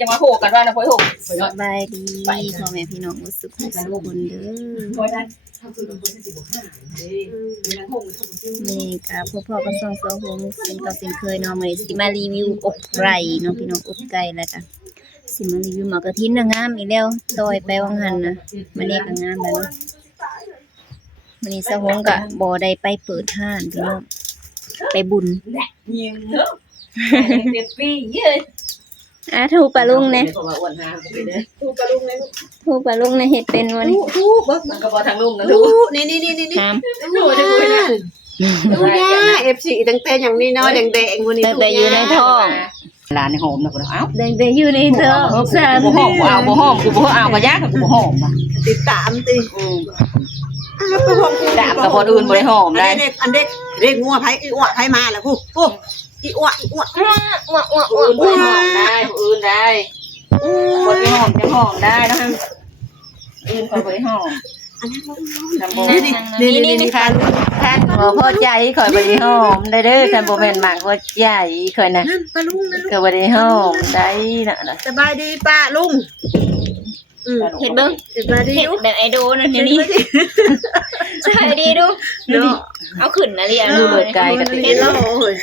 จะมาโหกันว่านะพ่อโหสบายดีพ่อแม่พี่น้องรู้สึกทุกคนเด้อนี่กับพ่อก็ส่องโซโฮมสินกับสินเคยเนาะมื้อนี้สิมารีวิวอบไก่เนาะพี่น้องอบไก่แล้วก็สิมารีวิวหมากกะทินน่ะงามอีแล้วซอยไปวังหันนะมื้อนี้ก็งามแล้วเนาะมื้อนี้สะฮงก็บ่ได้ไปเปิดห้านพี่น้องไปบุญยิงเนาะเจ็บปีเย้ถูกปะลุงแน่ถูกปะลุงเลย ถูกปะลุงแน่เฮ็ดเป็นบ่นี่ถูกมันก็บ่ทางลุงนะถูกนี่ตามถูกได้บ่นะดูนะ FC ตั้งแต่อย่างนี้เนาะแดงๆวันนี้ ตั้งแต่อยู่ในท้อง ร้านในโฮมนะพุ่นเอ้า ตั้งแต่อยู่ในท้อง3 บ่หอมเอาบ่หอมกูบ่เอาก็ยากกูบ่หอมอ่ะ ติดตามติไปห้อง ดาบกับคนอื่นบ่ได้หอมได้ อันเด็กงัวไผอีอ้วไผมาแล้วผู้อีอ้วอื่นบ่ได้อื่นได้คนที่หอมจะหอมได้นะอื่นเขาบ่ได้หอมนี่ค่ะท่านบ่พอใจข่อยบ่ได้หอมได้เด้อท่านบ่แม่นมากพอใจข่อยน่ะ ปะลุงนะ ก็บ่ได้หอมได้น่ะ สบายดีป้าลุง เฮ็ดเบิ่ง สบายดี เฮ็ดแบบไอโดนั่นนี่สบายดีดู เนาะ เอาขึ้นนะเรียน ดูโลดไกลก็ติ เห็นแล้วเฮ้ย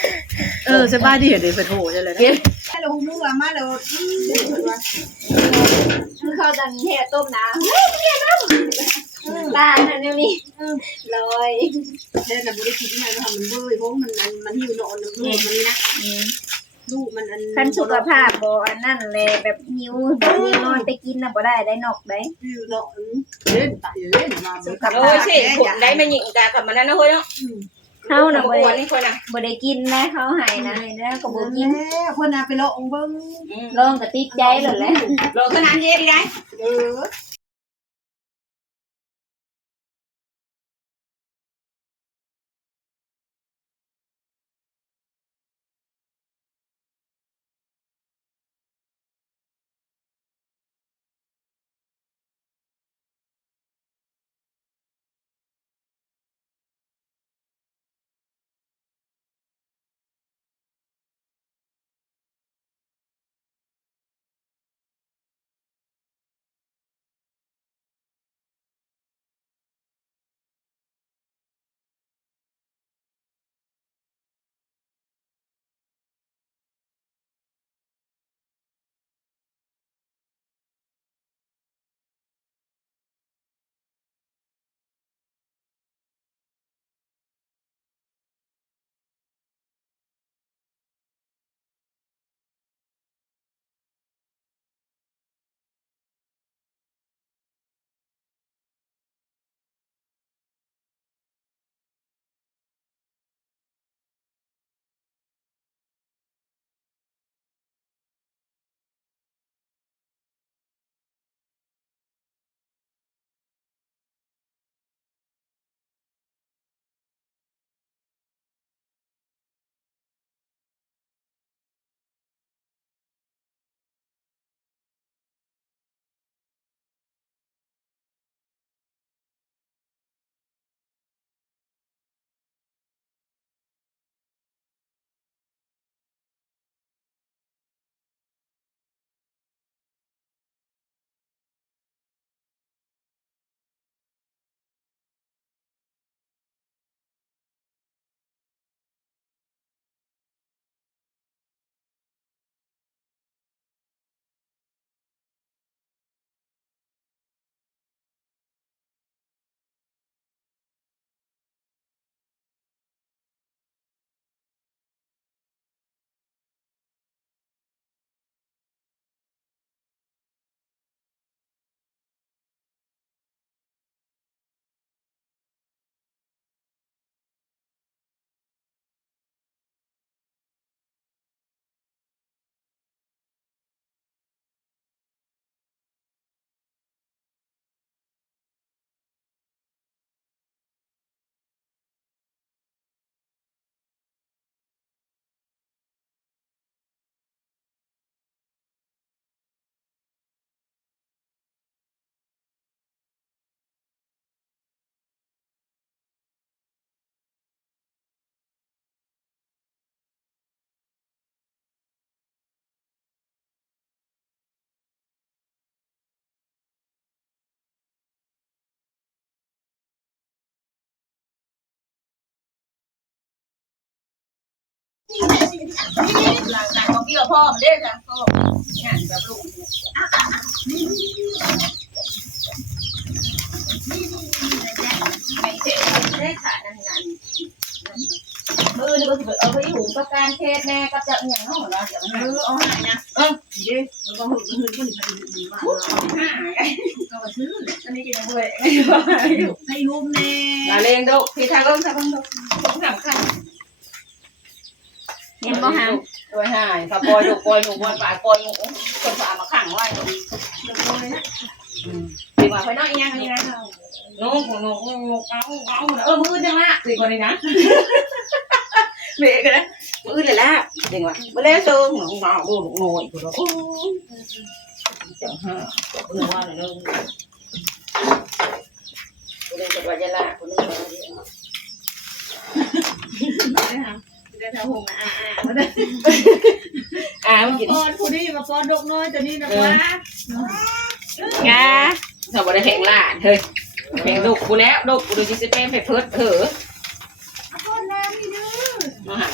สบายดีเดี๋ยวไปโทรจังเลยนะ ให้เราหูมาแล้ว คือเขาดังแห่ต้มน้ำบ้านนั่นนี่ลอย เล่นน่ะบ่ได้คิดยังไงว่ามันเบื่อเพราะมันหิวนอนน้ำลูกมันนี่นะลูกมันอัน คันสุขภาพบ่อันนั้นแลแบบหิวแบบหิวนอนไปกินน่ะบ่ได้นอกได้ หิวนอนเล่นตายเล่นมา สุขภาพ โอ้ยสิผมได้มาหยิงกากับมันนั่นนะเฮ้ยเนาะ เฮาน่ะบ่ วัน ได้ นี้คนน่ะ บ่ได้กินนะเขาให้นะแล้วก็บ่กิน แล้วคนน่ะไปลองเบิ่ง ลองก็ติดใจแล้วแหละ โลขนาดเย็นได้ เออ หลังจากของพี่กับพ่อมันเด้จ้ะพ่องานแบบลูกไม่เจ็บได้ขาดงานมือนี่ก็ถือเอาไปหูประการเทศแน่กับจะอย่างนั้นเหรอเดี๋ยวมันเอาหายนะเย้แล้วก็หุ่นหุ่นหุ่นดีมาก หายก็มาซื้อตอนนี้กินด้วย ให้ยุ่มแน่ มาเลี้ยงดูพี่ทางลงทางลงดูต้องทำขั้น เห็นบ่หาง โดยหายถ้าปล่อยลูกปล่อยหนูปล่อยปลาปล่อยหนูคนฝามาขังไว้ดีกว่าไปน้อยยังนี่นะน้องของน้องเอามือจังละดีกว่านี้นะเบรกเลยมือเลยละดีกว่ามาแล้วเจอหนูหนูหนูหนูอีกแล้วจังห้าเพื่อนว่าเลยคนนึงจะว่าจะละคนนึงว่าได้ทำหงมามันกิน ป้อนผู้นี้มาป้อนดกน้อยตัวนี้นะวะ กะ สาวได้แข่งล่าเฮ้ยแข่งดุกูแล้วดุกูดูจิสเปนเผ็ดเพิร์ดเถอะป้อนน้ำนี่ดื้อ มาหา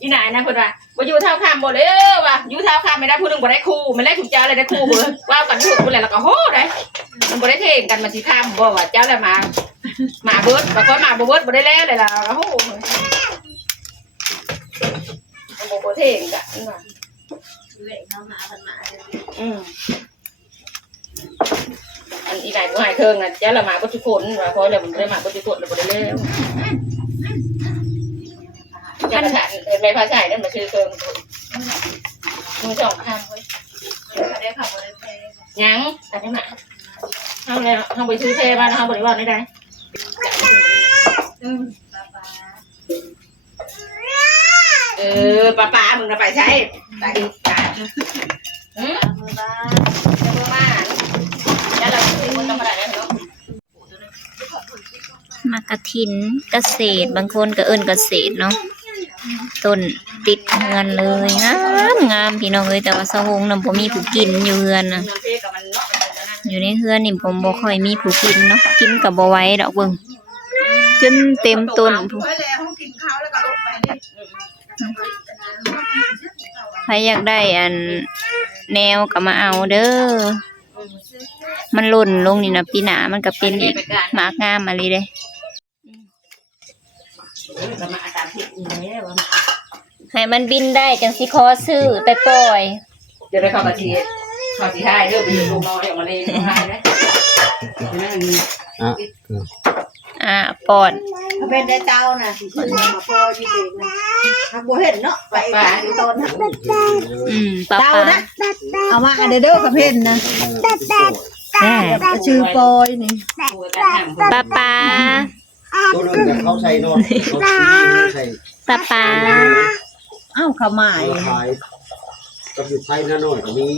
อีไหนนะคนว่าว่าอยู่เท่าคำบ่เลยว่ะอยู่เท่าคำไม่ได้พูดถึงบ่ได้คู่มันได้ถูกเจ้าอะไรได้คู่เบอร์ว่ากันถูกกูเลยแล้วก็โหได้มันบ่ได้เท่งกันมาสิข้ามบ่ว่าเจ้าอะไรมาเบิร์ดบางคนมาบ่เบิร์ดบ่ได้แล้วเลยล่ะโหมันบ่เท่งกันว่า เละเขามากันมา อันอีไหนบ่หายเครื่องนะเจ้าละมาบ่ทุกคนว่าเพราะแล้วมันได้มาบ่ทุกคนแล้วบ่ได้แล้วจะประสานไม่ภาษาเนี่ยมาชื่อเครื่องมือสองคำเว้ย ได้ข่าวว่าได้แพ้ ยังแต่ไม่มาทำแล้วทำไปซื้อเทบ้านทำบริวารได้ได้ป้ามึงจะไปใช้ไปดีกันมือบ้า จะมือบ้านแล้วเราซื้อคนธรรมดาเนี่ยเนาะ มากระถินเกษตรบางคนก็เอิ้นเกษตรเนาะต้นติดเฮือนเลยงามพี่น้องเอ้ยแต่ว่าสะหงน่ะบ่มีผู้กินอยู่เฮือนน่ะอยู่ในเฮือนนี่ผมบ่ค่อยมีผู้กินเนาะกินก็บ่ไหวดอกเบิ่งจนเต็มต้นผู้ ไว้แล้วกินข้าวแล้วก็ลงไปดิ ใครอยากได้อันแนวก็มาเอาเด้อมันหล่นลงนี่นะปีหน้ามันก็เป็นอีกหมากงามมาเลยเด้ เรามาอาจารย์ผิดอีกแล้ว ให้มันบินได้จังสิขอซื้อไปปล่อย จะได้เข้ามาทีเข้าทีให้เด้อไปอยู่ลูกน้อยออกมาเลยให้นะนั่น ปอด ถ้าเป็นได้เต้าน่ะสิขึ้นมาป้อนยี่เด็กนะถ้าบัวเห็นเนาะไปดูต้นนะ ป้า เต้า ป้า นะเอามาเด้อกับเพ่นนะชื่อปอยนี่ ป้าป้า ตัวนึงแต่เขาใส่นอนเขาใส่ ป้าป้า อ้าวเขาหมาย ขายกับอยู่ไทยน่าหน่อยก็มี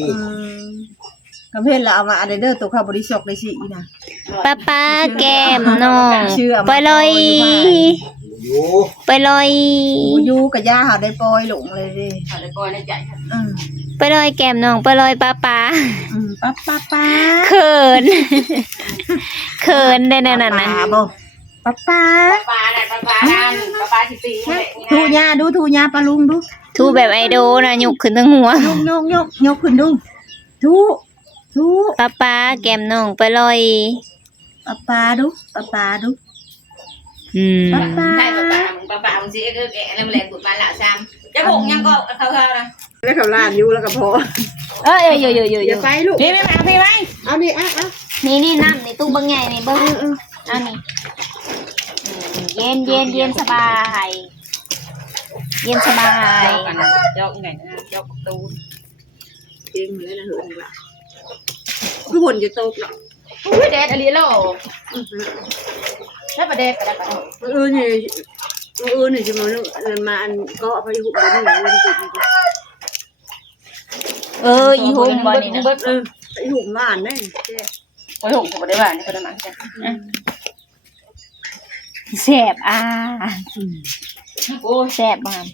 กับเพ่นแล้วเอามาเด้อตัวข้าวบริสุทธิ์ได้สินะ ป้าป้าแก้มน้องไปเลย อยู่ ไปเลย ยูกับย่าหาได้ปอยหลงเลยดิ ขาดปล่อยในใจ ไปเลยแก้มน้องไปเลยป้าป้า ป้า เขินเขินได้นั่นน่ะนะ ป้า ป้านั่นป้า14นี่ ทูญาดูทูญาปลาลุงดู ทูแบบไอโดนะยกขึ้นทั้งหัวย กขึ้นดูทู ป้าป้าแก้มน้องไปเลย ป้าดู ใช่ป้ามึงสิแกะแล้วแมลงกุดมาละซ้ำจะผงยังก็เขานะ แล้วกับลานอยู่แล้วกับพอ อย่า ไปลูก พี่ไม่มาพี่ไหม เอานี่นี่น้ำในตู้บังไงนี่เบิ้งอันนี้เย็นสบายเย็นสบาย เจ้าไหนนะเจ้าตูน เองเลยนะเหินละทุกคนจะตกหรอ อุ้ยแดดอะไรแล้วถ้าประเด็นก็ได้ก็ได้ นี่จะมาอันก็เอาไปหุบไปนี่วันติด อีโฮมบอลนี่นะ ไปหุบบ้านได้ โอ้ยหงผมได้บ้านนี่ก็ได้มาจ้ะ แสบโอ้ย แสบบ้าน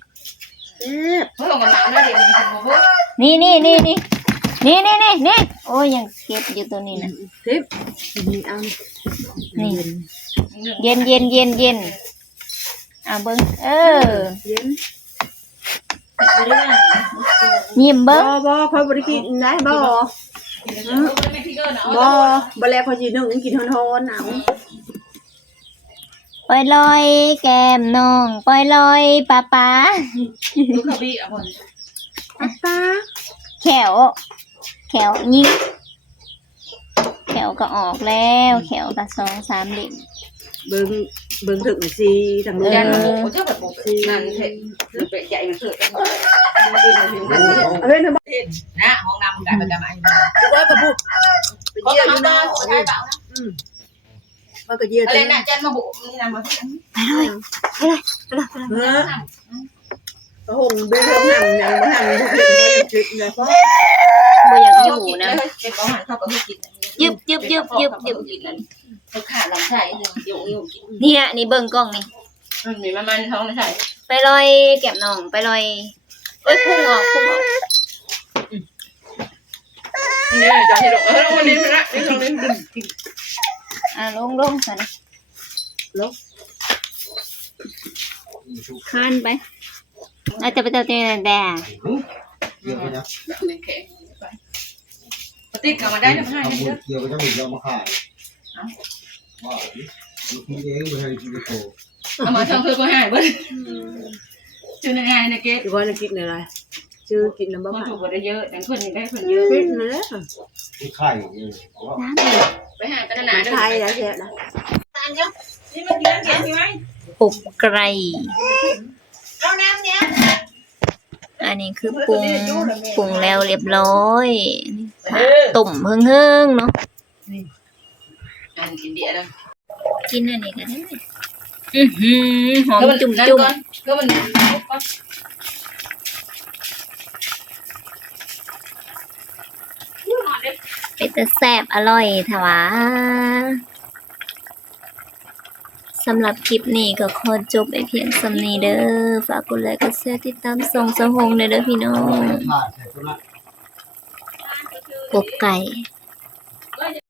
เฮ้ยหงกันหนาวนะเดี๋ยวนี้ผมพูด นี่โอ้ยยังเก็บอยู่ตัวนี้นะ ทิปนี่เอา นี่เย็น เบิ่งเย็น ไม่ได้นะ ยิ้ม บ่ เบิ่ง บ่ค่อยบ่ได้กินได้บ่บ่แล้วค่อยสินึ่งกินฮ้อนๆเอา ปล่อยลอยแก้มน้องปล่อยลอยป้า ลูกกระบี่อ่ะคน ป้า แขวยิงแขวก็ออกแล้วแขวก็2-3เล่ม เบิ่งถึงสิทางนู้น ยันมาบุกเจ้าแบบบุกนั่นเห็นเป็นใหญ่มันเกิดกันกินมาถึงกัน เอาเว้นเถอะบ่ นะห้องน้ำมันกลายเป็นการอะไร กูว่ากับผู้ไป ก็ เยี่ยม ทำ เนาะ ได้ใช่เปล่านะ ว่าก็เยี่ยม อะไรน่ะจันมาบุกนี่นะมา โอ้โหเบิ่งเพิ่มหั่นยังบ่หั่นบ่เห็นบ่จิกเลยเพราะ บ่อยากอยู่นะ เป็นของหันเข้ากับกิน ยึบกินนั่นเขาขาดลำไส้อยู่กิน เนี่ยนี่เบิ่งกล้องนี่ มันมีมันท้องไม่ใช่ ไปลอยแก้มน้องไปลอยพุ่งออก นี่จะให้ดอกวันนี้นะนี่ตรงนี้ ลงซะนะคานไปจะไปเตะแด เดี๋ยวไปนะ นี่แข็งไปปฏิกลับมาได้ทำให้ เอา เย บุ อะ ญเกี่ยวกับเจ้าหนุ่มเอามาขายว่าลูกพี่เองไม่ให้กินโต เอามาทำเพื่อก็ให้เบิ้ลชื่อในงานในเก๊ อยู่ว่าจะกินอะไรชื่อกินน้ำบ่ มัน ผ่าน ถูกได้เยอะแต่คนยังได้คนเยอะ กินนั่นแหละ ที่ไข่เนี่ยว่า ไปหาตนา ไทยแล้วแซ่บนะ นี่มันกินเสียงไหม อบไก่ เอาน้ำเนี้ย อันนี้คือปรุงแล้วเรียบร้อยต้มเฮิงๆเนาะ อันกินเดียนะ กินอันนี้ก็ได้หอมจุ่ม ก็มัน เป็นแต่แซ่บอร่อยถวาสำหรับคลิปนี้ก็ขอจบไปเพียงส่ำนี้เด้อฝากกดไลค์กดแชร์ติดตามส่งสะหงเด้อพี่น้อง ขาดใส่ตัวนั้น กบไก่